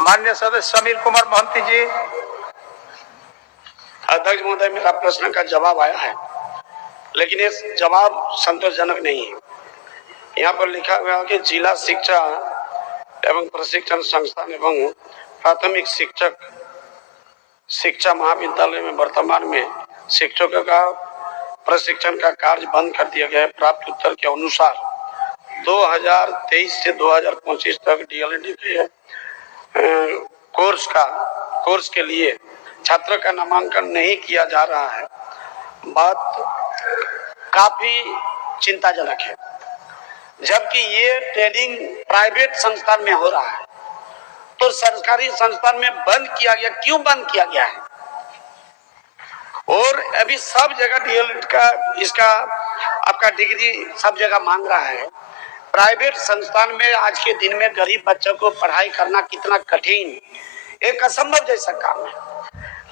माननीय सदस्य समीर कुमार मोहंती जी। अध्यक्ष महोदय, मेरा प्रश्न का जवाब आया है, लेकिन ये जवाब संतोषजनक नहीं है। यहाँ पर लिखा हुआ है कि जिला शिक्षा एवं प्रशिक्षण संस्थान एवं प्राथमिक शिक्षा महाविद्यालय में वर्तमान में शिक्षकों का प्रशिक्षण का कार्य बंद कर दिया गया है। प्राप्त उत्तर के अनुसार 2023 से 2025 तक डीएलएड के कोर्स के लिए छात्रों का नामांकन नहीं किया जा रहा है। बात काफी चिंताजनक है, जबकि ये ट्रेनिंग प्राइवेट संस्थान में हो रहा है, तो सरकारी संस्थान में बंद किया गया। क्यों बंद किया गया है? और अभी सब जगह डीएलएड का इसका आपका डिग्री सब जगह मांग रहा है। प्राइवेट संस्थान में आज के दिन में गरीब बच्चों को पढ़ाई करना कितना कठिन, एक असंभव जैसा काम है।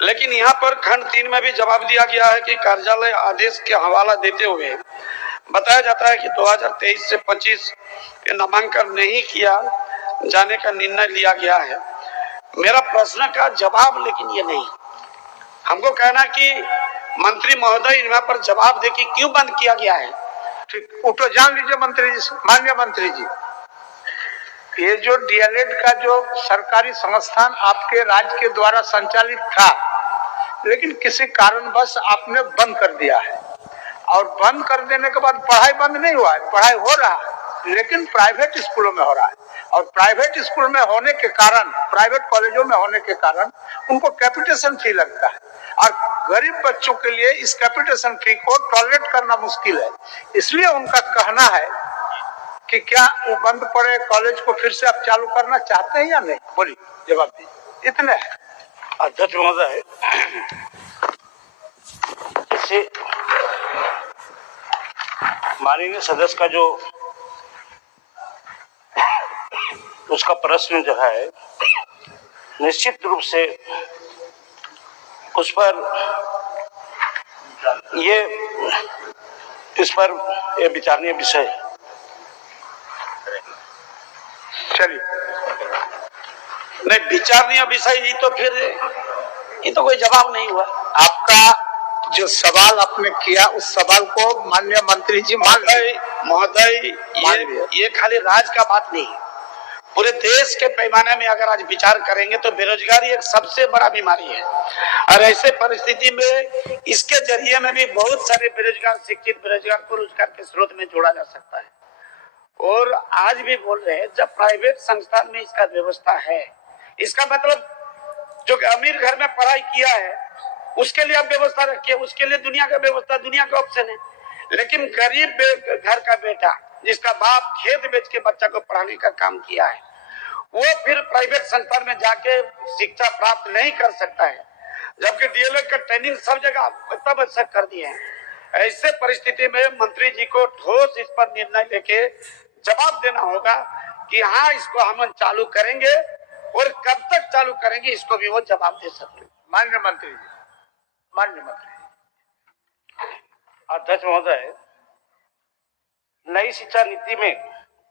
लेकिन यहाँ पर खंड 3 में भी जवाब दिया गया है कि कार्यालय आदेश के हवाला देते हुए बताया जाता है कि 2023 से 25 के नामांकन नहीं किया जाने का निर्णय लिया गया है। मेरा प्रश्न का जवाब लेकिन ये नहीं, हमको कहना कि मंत्री महोदय यहाँ पर जवाब दे कि क्यों बंद किया गया है। ठीक, उठो जान लीजिए मंत्री जी। माननीय मंत्री जी, ये जो डीएलएड का जो सरकारी संस्थान आपके राज्य के द्वारा संचालित था, लेकिन किसी कारणवश आपने बंद कर दिया है, और बंद कर देने के बाद पढ़ाई बंद नहीं हुआ है, पढ़ाई हो रहा है, लेकिन प्राइवेट स्कूलों में हो रहा है। और प्राइवेट स्कूल में होने के कारण, प्राइवेट कॉलेजों में होने के कारण उनको कैपिटेशन फी लगता है, और गरीब बच्चों के लिए इस कैपिटेशन फी को टॉलरेट करना मुश्किल है। इसलिए उनका कहना है कि क्या वो बंद पड़े कॉलेज को फिर से आप चालू करना चाहते हैं या नहीं? बोलिए, जवाब दीजिए। इतने है अध्यक्ष महोदय, इसे माननीय सदस्य का जो उसका प्रश्न जो है, निश्चित रूप से उस पर इस पर विचारणीय विषय है। चलिए, नहीं विचारणीय विषय ही तो फिर ये तो कोई जवाब नहीं हुआ। आपका जो सवाल आपने किया उस सवाल को माननीय मंत्री जी महोदय ये खाली राज्य का बात नहीं, पूरे देश के पैमाने में अगर आज विचार करेंगे तो बेरोजगारी एक सबसे बड़ा बीमारी है। और ऐसे परिस्थिति में इसके जरिए में भी बहुत सारे बेरोजगार शिक्षित बेरोजगार को रोजगार के स्रोत में जोड़ा जा सकता है। और आज भी बोल रहे हैं, जब प्राइवेट संस्थान में इसका व्यवस्था है, इसका मतलब जो अमीर घर में पढ़ाई किया है उसके लिए आप व्यवस्था रखिए, उसके लिए दुनिया का व्यवस्था, दुनिया का ऑप्शन है। लेकिन गरीब घर का बेटा जिसका बाप खेत बेच के बच्चा को पढ़ाने का काम किया है, वो फिर प्राइवेट संस्थान में जाके शिक्षा प्राप्त नहीं कर सकता है, जबकि डीएलएड का ट्रेनिंग सब जगह आवश्यक कर दिए हैं। ऐसे परिस्थिति में मंत्री जी को ठोस इस पर निर्णय लेके जवाब देना होगा कि हाँ, इसको हम चालू करेंगे, और कब तक चालू करेंगे इसको भी वो जवाब दे सकते हैं। माननीय मंत्री जी। माननीय मंत्री अध्यक्ष महोदय, नई शिक्षा नीति में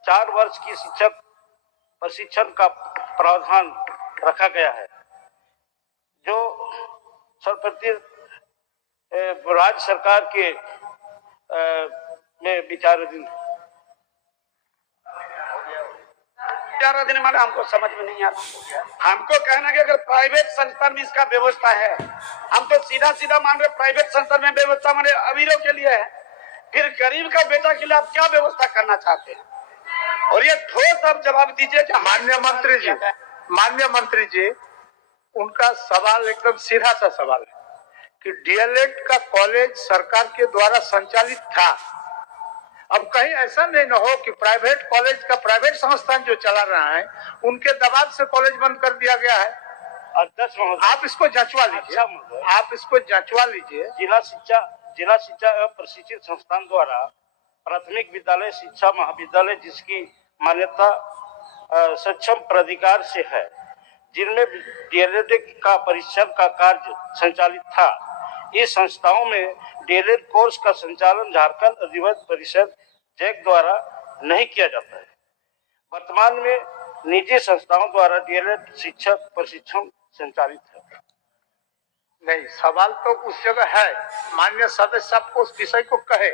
4 वर्ष की शिक्षक प्रशिक्षण का प्रावधान रखा गया है, जो सर्वप्रति राज्य सरकार के में विचाराधीन है। माने हमको समझ में नहीं आता। हमको कहना कि अगर प्राइवेट संस्थान में इसका व्यवस्था है, हम तो सीधा सीधा मान रहे प्राइवेट संस्थान में व्यवस्था माने अमीरों के लिए है, फिर गरीब का बेटा के लिए आप क्या व्यवस्था करना चाहते हैं? और ये ठोस आप जवाब दीजिए कि माननीय मंत्री जी, उनका सवाल एकदम सीधा सा सवाल है कि डीएलएड का कॉलेज सरकार के द्वारा संचालित था। अब कहीं ऐसा नहीं न हो कि प्राइवेट कॉलेज का प्राइवेट संस्थान जो चला रहा है उनके दबाव से कॉलेज बंद कर दिया गया है। अध्यक्ष महोदय, आप इसको जांचवा लीजिए, आप इसको जांचवा लीजिए। जिला शिक्षा एवं प्रशिक्षण संस्थान द्वारा प्राथमिक विद्यालय शिक्षा महाविद्यालय जिसकी मान्यता सक्षम प्राधिकार से है, जिनमें डीएलएड का परीक्षण का कार्य संचालित था, इस संस्थाओं में डीएलएड कोर्स का संचालन झारखंड अधिवक्ता परिषद जैक द्वारा नहीं किया जाता है। वर्तमान में निजी संस्थाओं द्वारा डीएलएड शिक्षक प्रशिक्षण संचालित है। नहीं, सवाल तो उस जगह है, माननीय सदस्य आपको उस विषय को कहे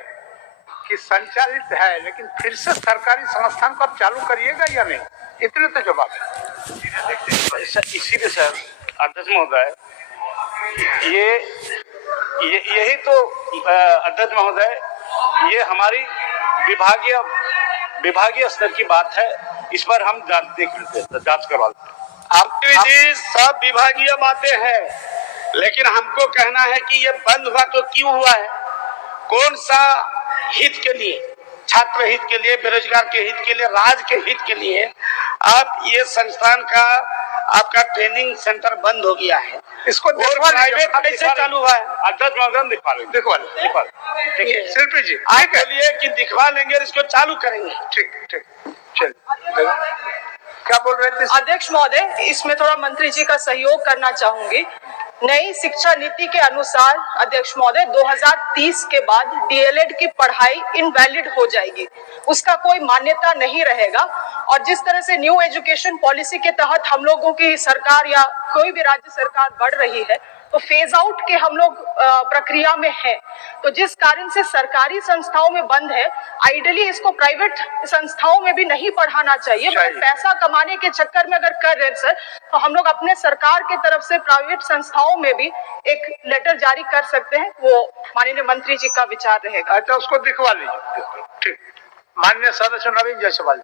कि संचालित है, लेकिन फिर से सरकारी संस्थान को आप चालू करिएगा या नहीं, इतने तो जवाब है। इसीलिए सर अध्यक्ष महोदय, यही तो अध्यक्ष महोदय, ये हमारी विभागीय स्तर की बात है, इस पर हम जांच करवा लेते हैं। आपकी जी सब विभागीय बातें हैं, लेकिन हमको कहना है कि ये बंद हुआ तो क्यों हुआ है, कौन सा हित के लिए, छात्र हित के लिए, बेरोजगार के हित के लिए, राज्य के हित के लिए आप ये संस्थान का आपका ट्रेनिंग सेंटर बंद हो गया है, इसको प्राइवेट कैसे चालू हुआ है? अध्यक्ष महोदय दिखवा लेंगे। ठीक है शिल्पी जी, आप बोलिए कि दिखवा लेंगे, इसको चालू करेंगे। ठीक, चल क्या बोल रहे थे अध्यक्ष महोदय? इसमें थोड़ा मंत्री जी का सहयोग करना चाहूंगी। नई शिक्षा नीति के अनुसार अध्यक्ष महोदय 2030 के बाद डीएलएड की पढ़ाई इनवैलिड हो जाएगी, उसका कोई मान्यता नहीं रहेगा। और जिस तरह से न्यू एजुकेशन पॉलिसी के तहत हम लोगों की सरकार या कोई भी राज्य सरकार बढ़ रही है, तो फेज आउट के हम लोग प्रक्रिया में हैं, तो जिस कारण से सरकारी संस्थाओं में बंद है, आइडियली इसको प्राइवेट संस्थाओं में भी नहीं पढ़ाना चाहिए। मगर पैसा कमाने के चक्कर में अगर कर रहे हैं सर, तो हम लोग अपने सरकार की तरफ से प्राइवेट संस्थाओं में भी एक लेटर जारी कर सकते हैं, वो माननीय मंत्री जी का विचार रहेगा। अच्छा, उसको दिखवा लीजिए। ठीक, माननीय सदस्य नवीन जायसवाल।